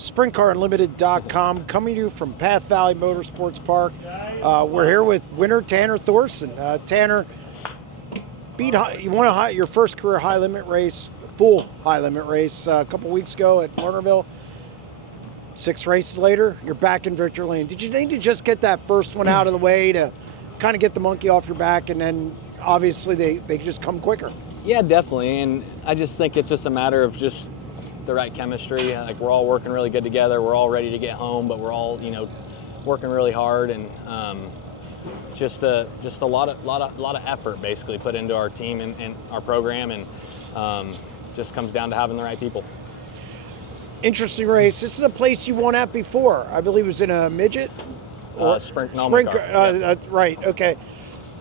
SprintCarUnlimited.com, coming to you from Path Valley Motorsports Park. We're here with winner Tanner Thorson. Tanner, you won your first career high limit race, full high limit race, a couple weeks ago at Lernerville. 6 races later, you're back in victory lane. Did you need to just get that first one out of the way to kind of get the monkey off your back, and then obviously they just come quicker? Yeah, definitely. And I just think it's just a matter of just the right chemistry. Like, we're all working really good together. We're all ready to get home, but we're all, working really hard, and it's just a lot of effort basically put into our team and our program, and just comes down to having the right people. Interesting race. This is a place you won at before. I believe it was in a midget? Sprint. Right, okay.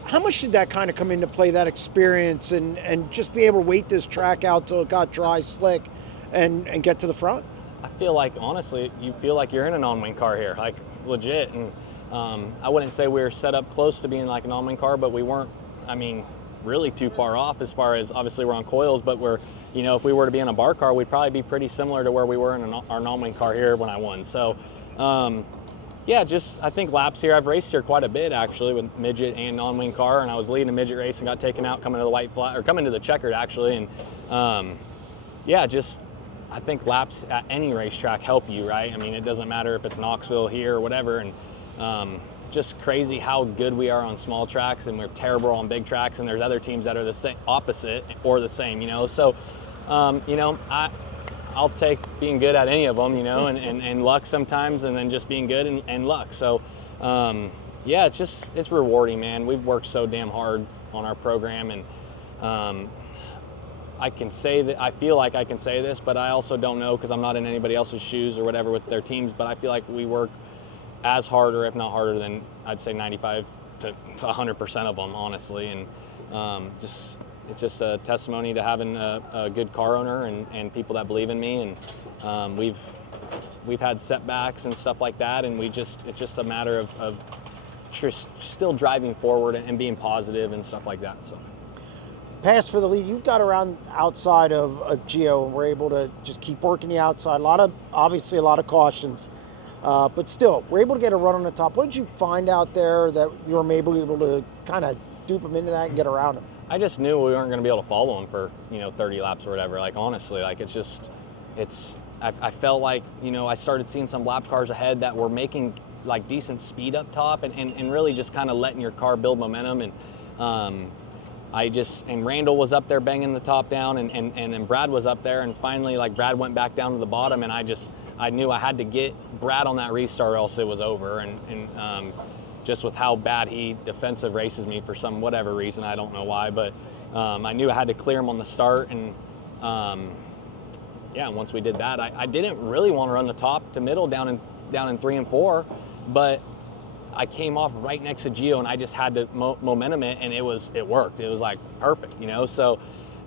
How much did that kind of come into play, that experience, and just be able to wait this track out till it got dry, slick, and get to the front? I feel like, honestly, you feel like you're in a non-wing car here, like legit. And I wouldn't say we were set up close to being like a non-wing car, but we weren't, really too far off as far as, obviously we're on coils, but we're, if we were to be in a bar car, we'd probably be pretty similar to where we were in our non-wing car here when I won. So, yeah, I think laps here, I've raced here quite a bit actually with midget and non-wing car, and I was leading a midget race and got taken out coming to the white flag, or coming to the checkered actually. And yeah, I think laps at any racetrack help you, right? It doesn't matter if it's Knoxville here or whatever. And just crazy how good we are on small tracks, and we're terrible on big tracks, and there's other teams that are the same, opposite or the same, So, I'll take being good at any of them, and luck sometimes, and then just being good and luck. So, yeah, it's rewarding, man. We've worked so damn hard on our program, and I can say that, I feel like I can say this, but I also don't know because I'm not in anybody else's shoes or whatever with their teams, but I feel like we work as hard, or if not harder than, I'd say 95 to 100% of them, honestly. And it's just a testimony to having a good car owner and people that believe in me. And we've had setbacks and stuff like that, and it's just a matter of just still driving forward and being positive and stuff like that. So. Pass for the lead. You got around outside of Gio and were able to just keep working the outside. Obviously a lot of cautions, but still, we're able to get a run on the top. What did you find out there that you were able to kind of dupe him into that and get around him? I just knew we weren't going to be able to follow him for 30 laps or whatever. Like, honestly, like I felt like I started seeing some lap cars ahead that were making like decent speed up top and really just kind of letting your car build momentum. And and Randall was up there banging the top down, and then Brad was up there, and finally, like, Brad went back down to the bottom, and I knew I had to get Brad on that restart or else it was over. And just with how bad he defensive races me for whatever reason, I don't know why, but I knew I had to clear him on the start. And yeah, once we did that, I didn't really want to run the top to middle down in 3 and 4, but I came off right next to Gio, and I just had to momentum it, and it worked. It was like perfect, So,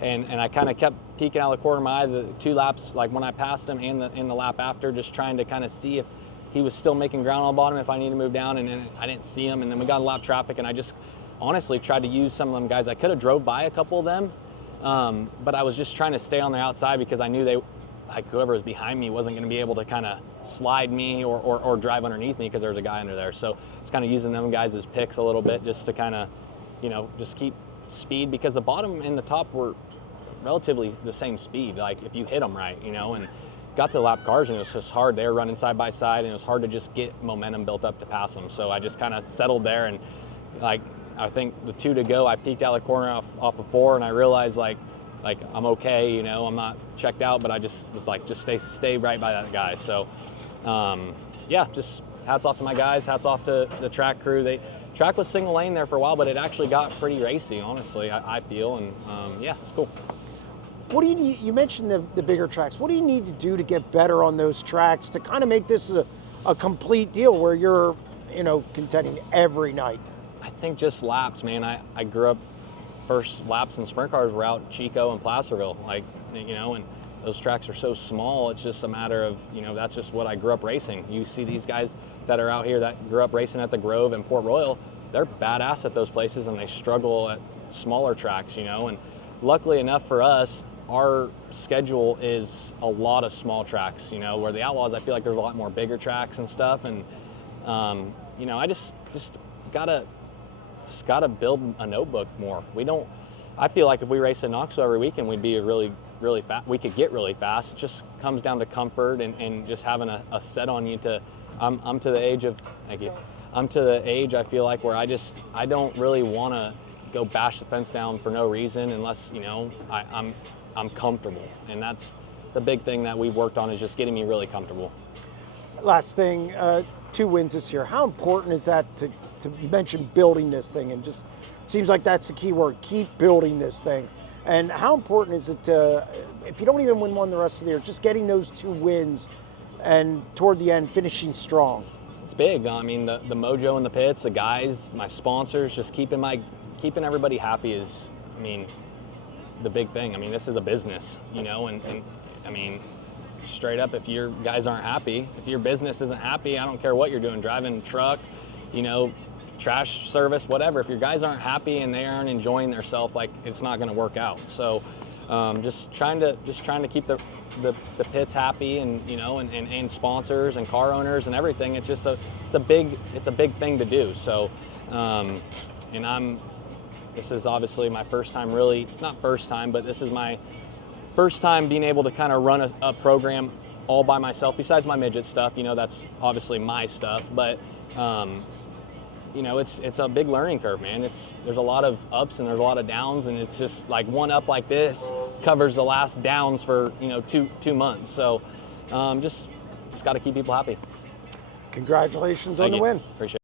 and I kind of kept peeking out of the corner of my eye the 2 laps, like when I passed him and in the lap after, just trying to kind of see if he was still making ground on the bottom, if I needed to move down, and then I didn't see him. And then we got a lap traffic, and I just honestly tried to use some of them guys. I could have drove by a couple of them, but I was just trying to stay on their outside because I knew whoever was behind me wasn't going to be able to kind of slide me or drive underneath me because there was a guy under there. So it's kind of using them guys as picks a little bit just to kind of, just keep speed, because the bottom and the top were relatively the same speed, like if you hit them right, and got to the lap cars, and it was just hard. They were running side by side, and it was hard to just get momentum built up to pass them. So I just kind of settled there, and like, I think the 2 to go, I peeked out of the corner off of 4, and I realized like I'm okay, I'm not checked out, but I just was like, just stay right by that guy. So, yeah, just hats off to my guys, hats off to the track crew. Track was single lane there for a while, but it actually got pretty racy, honestly, I feel, and yeah, it's cool. What do you need? You mentioned the bigger tracks. What do you need to do to get better on those tracks to kind of make this a complete deal where you're, contending every night? I think just laps, man. I grew up, first laps in sprint cars were out Chico and Placerville, and those tracks are so small. It's just a matter of, that's just what I grew up racing. You see these guys that are out here that grew up racing at the Grove and Port Royal, they're badass at those places, and they struggle at smaller tracks, and luckily enough for us, our schedule is a lot of small tracks, you know, where the Outlaws, I feel like there's a lot more bigger tracks and stuff. And, you know, I just gotta build a notebook more. I feel like if we race in Knoxville every weekend, we'd be really fast. We could get really fast. It just comes down to comfort and just having a set on you I'm to the age of, thank you. I'm to the age, I feel like, where I don't really want to go bash the fence down for no reason unless, you know, I'm comfortable. And that's the big thing that we've worked on, is just getting me really comfortable. Last thing, 2 wins this year. How important is that to you mentioned building this thing, and just it seems like that's the key word, keep building this thing. And how important is it to, if you don't even win one the rest of the year, just getting those 2 wins and toward the end finishing strong? It's big. I mean, the mojo in the pits, the guys, my sponsors, just keeping everybody happy is, I mean, the big thing. I mean, this is a business, you know, and I mean, straight up, if your guys aren't happy, if your business isn't happy, I don't care what you're doing, driving a truck, you know, trash service, whatever. If your guys aren't happy and they aren't enjoying themselves, like, it's not going to work out. So just trying to keep the pits happy, and, you know, and sponsors and car owners and everything. It's just it's a big thing to do. So and this is obviously my first time, really not first time, but this is my first time being able to kind of run a program all by myself, besides my midget stuff, you know, that's obviously my stuff. But you know, it's a big learning curve, man. There's a lot of ups and there's a lot of downs, and it's just like one up like this covers the last downs for, you know, two months. So just got to keep people happy. Congratulations on the win. Appreciate it.